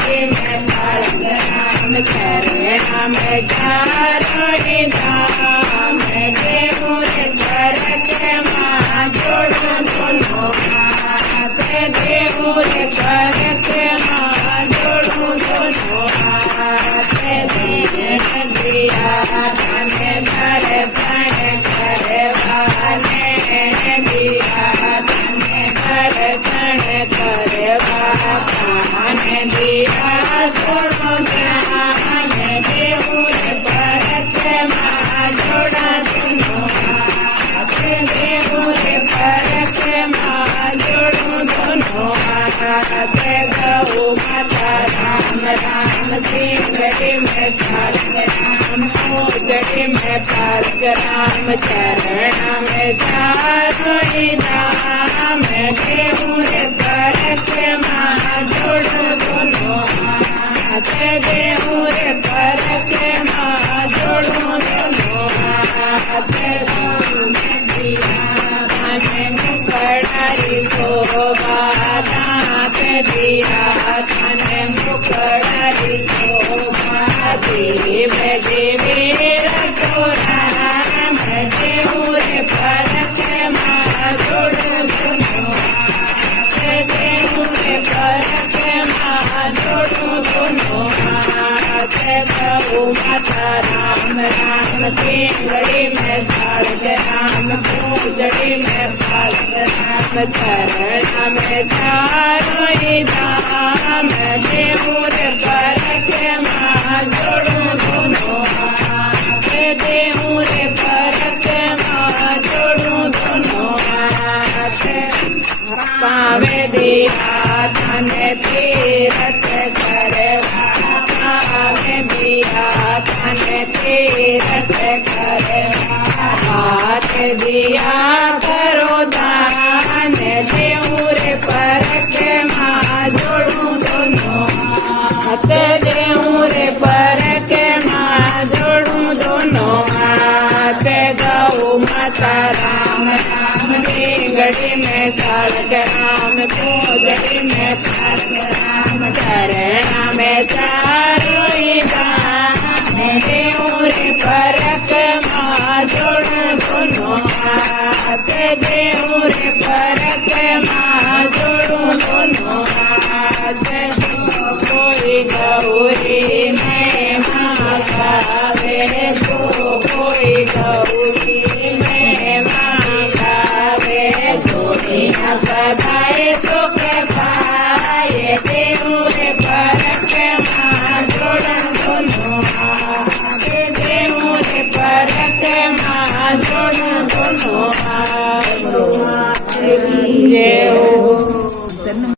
गड़ी में सालक राम चरणा में चारों धाम देहूँ रे फरक माँ जोड़ू दोनों हाथ देहूँ रे फरक माँ जोड़ू दोनों हाथ दीन दिया तने दर्शन करवाने दिया तने दर्शन करवा कान दिया सोनो ज्ञान देहूँ रे फरक माँ जोड़ा दोनों हाथ देहूँ रे फरक माँ जोड़ू दोनों हाथ गौ माता राम राम सिंगड़ी में सालक राम पूजड़ी में सालक राम चरणा में चारों धाम देहूँ रे फरक माँ जोड़ू दोनों हाथ देहूँ रे फरक माँ जोड़ू दोनों हाथ मुखड़ारी शोभा दांत दिया तने मुखड़ारी शोभा देव देवी रघुराम देहूँ रे फरक माँ जोड़ू दोनों हाथ देहूँ रे फरक माँ जोड़ू दोनों हाथ गौ माता राम राम सिंगड़ी में सालक राम पूजड़ी में सालक राम चरणा में चारों धाम देहूँ रे फरक माँ जोड़ू दोनों हाथ देहूँ रे फरक माँ जोड़ू दोनों हाथ पावे दिया तने तीरथ करवा पावे दिया तने तीरथ करवा हाथ दिया करो दान देहूँ रे फरक माँ जोड़ू दोनों हाथ देहूँ रे फरक माँ जोड़ू दोनों हाथ गौ माता राम राम सिंगड़ी में सालक राम पूजड़ी में सालक राम चरणा में चारों धाम देहूँ रे फरक माँ जोड़ू दोनों हाथ देहूँ रे फरक माँ जोड़ू दोनों हाथ कोई गौरी में माँ गावे तो कोई गौरी में माँ गावे कोई न बधाए तो पाए देहूँ रे फरक माँ जोड़ू दोनों हाथ